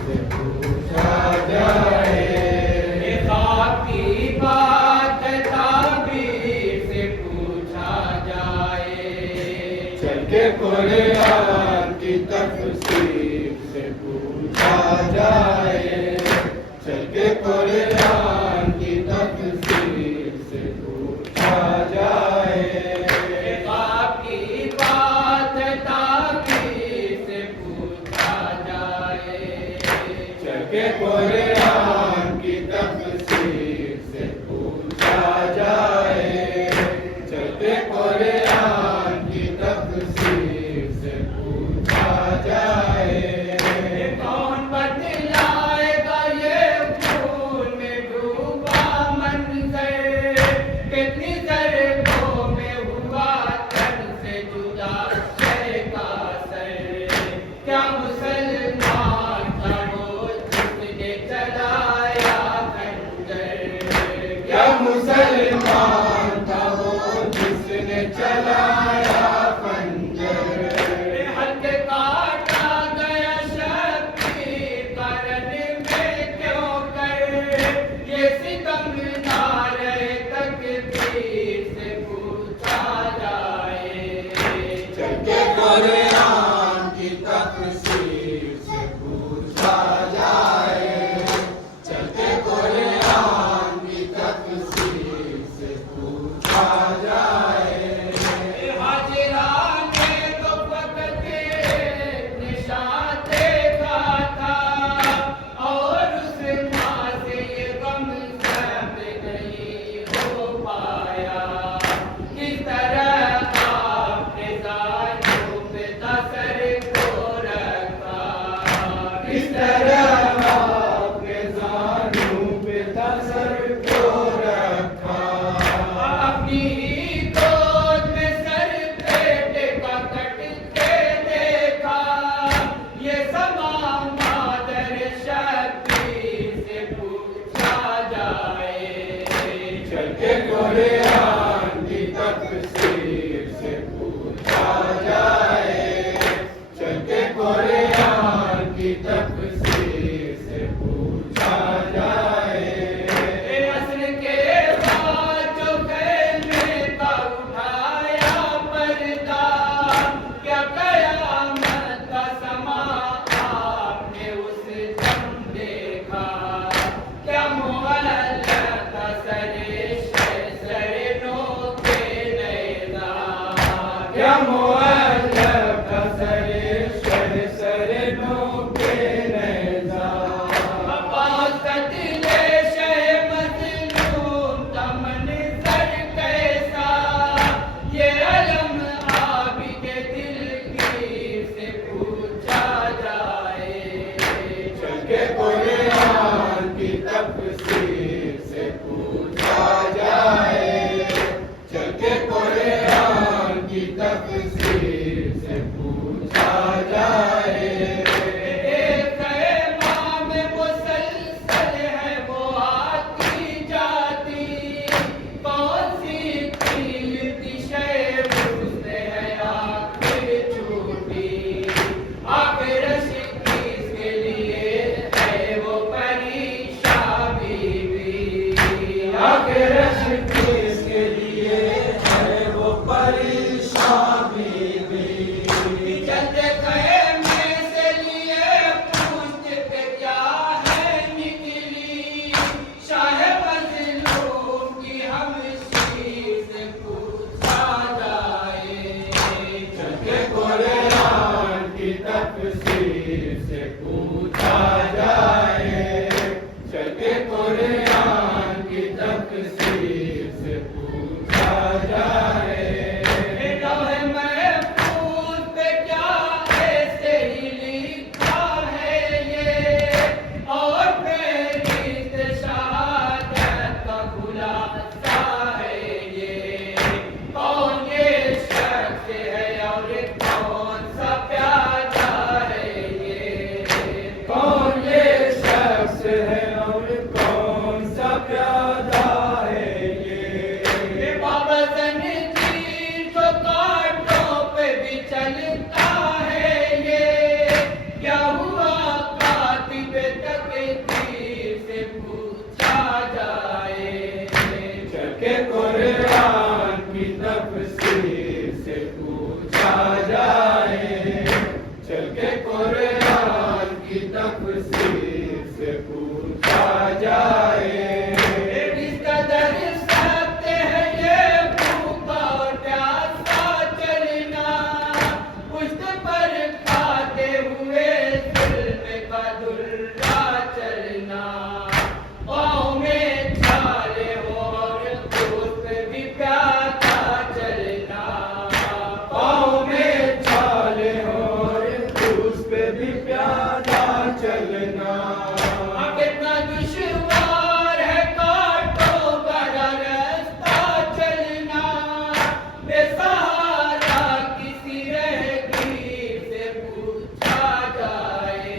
से पूछा जाए। बाकी बात ताबीर से पूछा जाए। चल के कुरान की तफसीर से पूछा जाए। चल के कुरान की तफसीर से पूछा जाए। बाकी बात ताबीर से पूछा जाए। चल के कुरान की तफसीर से पूछा जाए। चल के कुरान की तफसीर से पूछा जाए। कौन बतलाएगा ये खून में डूबा मंजर, कितनी दर्दों में हुआ तन से जुदा शह का सर। क्या मुसलमान था वो जिसने चलाया खंजर। क्या मुसलमान था वो जिसने चलाया खंजर। हक काटा गया शब्बीर करन में क्यों कर, ये सितम ना रहे तकदीर से पूछा जाए। चल के कुरान की तफसीर से पूछा जाए। चल के कुरान की तफसीर से पूछा जाए। हाजिरा ने तो फकत निशान देखा था, और उस माँ से ये गम सब नहीं हो पाया। किस तरह आपने ज़ालियों पे तसर को रखा। किस तरह आपने ज़ालियों पे तसर को रखा। अपनी गोद में सर बेटे का कटते देखा। ये समा मादर शब्बीर से पूछा जाए। चल के कुरान की तफसीर से पूछा जाए। चल के कुरान की तफसीर से पूछा जाए। असर के बाद जो खेलने का उठाया पर्दा, क्या कयामत का समा आपने उस दम देखा। क्या मुअल्लक़ था सरे नो के नैज़ा। क्या मुअल्लक़ था सरे नो के नैज़ा। अब्बास कत्ले शह मज़लूम का मंज़र कैसा, ये अलम आबिद दिलगीर से पूछा जाए। चल के कुरान की तफसीर से पूछा जाए। चल के कुरान की तफसीर से पूछा जाए। एक इमाम मुसलसल है वो आती जाती, कौन सी कीमती शय उसने है आखिर छूटी। आखिर किसके लिए है वो परेशान बीवी। आखिर किसके लिए है वो परेशान बीवी। चलते ख़ैमे से लिए पूछते क्या है निकली, शाह मज़लूम की हमशीर से पूछा जाए। चल के कुरान की तफसीर से पूछा जाए। चल के कुरान की तफसीर से पूछा जाए। लौह महफूज़ पे क्या ऐसे ही लिखा है ये, और फहरिस्त शहादत का खुलासा है ये। कौन ये शख्स है और कौन सा प्यादा है ये। कौन पूछा जाए। इस कदर सत्य है ये भूखा और प्यासा चलना, पुष्ट पर खाते हुए जुल्म का दुर्रा चलना। पाँव में छाले और पुष्प भी प्यासा चलना, पाँव में छाले और पुष्प भी प्यादा चलना। कितना दुश्वार है कांटों भरा रास्ता चलना, बेसहारा किसी राहगीर से पूछा जाए।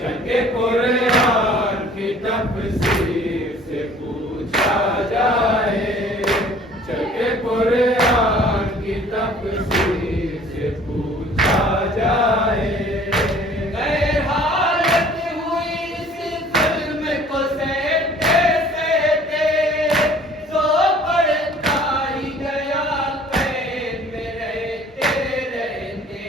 चल के कुरान की तफसीर से पूछा जाए। चल के कुरान की तफसीर से पूछा जाए। गैर हालत हुई इस जुल्म को सहते सहते, सो पड़ता ही गया कैद में रहते रहते।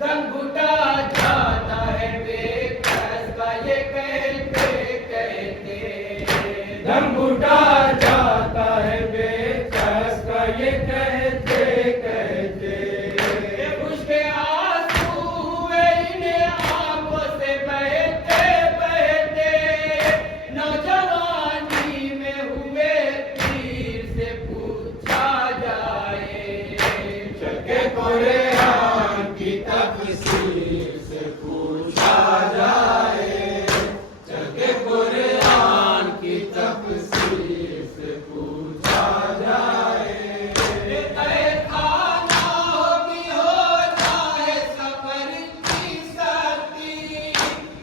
दम घुटा जाता है बेकस का ये कहते कहते। दम घुटा जाता है बेकस का ये कहते कहते। खुश्क आंसू हुए इन आंखों से बहते बहते, नौजवानी में हुए पीर से पूछा जाए। चल के कुरान की तफसीर से पूछा जाए। चल के कुरान की तफसीर से पूछा जाए। खाना होगी होता है सफर की साथी,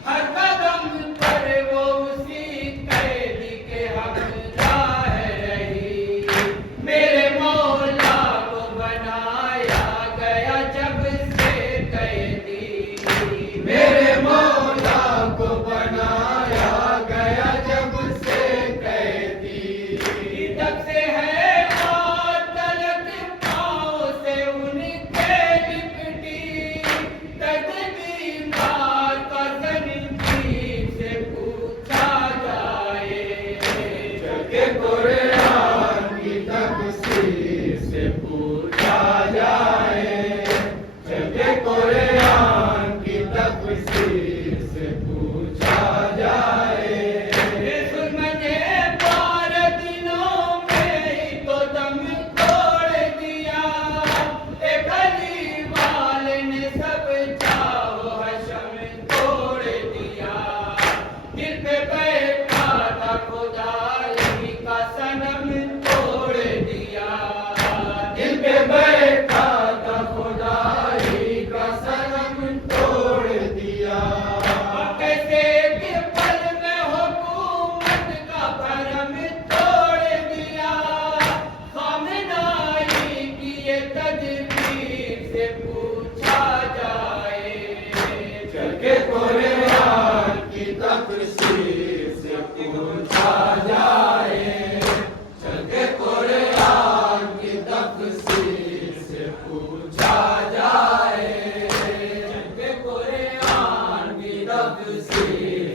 हर कदम पर वो उसी कैदी के हमराह रही। मेरे मौला को बनाया गया जब से कैदी, मेरे मौला को बनाया गया जब से कैदी। तब से है तलक पाँव से उनके लिपटी, तदबीर का ज़मीन से पूछा जाए। चल के कुरान की तफसीर से पूछा जाए। चल के कुरान की तफसीर से पूछा जाए। दुश्मने 12 दिनों में ही तो दम तोड़ दिया, एक अली वाले ने सब चाहो हशम तोड़ दिया। दिल पे बैठा था खुदाई का सनम तोड़ दिया, दिल पे बैठा था खुदाई का सनम तोड़ दिया। कैसे के पल में हुकूमत का भरम तोड़ दिया। खामनाई की ये तदबीर से पूछा जाए। चल के कुरान की तफसीर से पूछा जाए। चल के कुरान की तफसीर से पूछा जाए। चल के कुरान की तफसीर